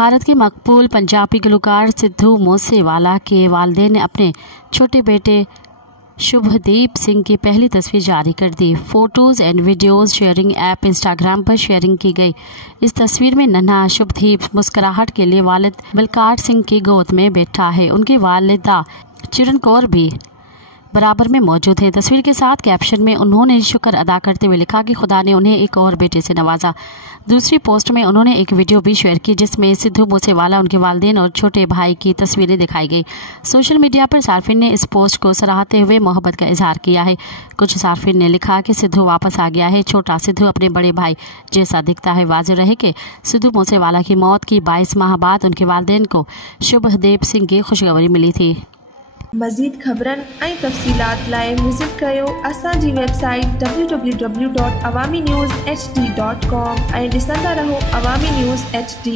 भारत के मकबूल पंजाबी गुलकार सिद्धू मूसेवाला के वालिदैन ने अपने छोटे बेटे शुभदीप सिंह की पहली तस्वीर जारी कर दी। Photos and videos sharing app Instagram पर शेयरिंग की गई। इस तस्वीर में नन्हा शुभदीप मुस्कुराहट के लिए वालिद बलकार सिंह की गोद में बैठा है। उनकी वालिदा चिरन कौर भी बराबर में मौजूद है। तस्वीर के साथ कैप्शन में उन्होंने शुक्र अदा करते हुए लिखा कि खुदा ने उन्हें एक और बेटे से नवाजा। दूसरी पोस्ट में उन्होंने एक वीडियो भी शेयर की जिसमें सिद्धू मूसेवाला, उनके वालिदैन और छोटे भाई की तस्वीरें दिखाई गई। सोशल मीडिया पर सार्फिन ने इस पोस्ट को सराहते हुए मोहब्बत का इजहार किया है। कुछ सार्फिन ने लिखा कि सिद्धू वापस आ गया है, छोटा सिद्धू अपने बड़े भाई जैसा दिखता है। वाज़ेह रहे कि सिद्धू मूसेवाला की मौत की 22 माह बाद उनके वालिदैन को शुभदीप सिंह की खुशखबरी मिली थी। मज़ीद ख़बरन ऐं तफ़सीलात लाइ विज़िट कयो असांजी वेबसाइट www.awamiNewsHD.com ऐं ॾिसंदा रहो अवामी न्यूज़ HD।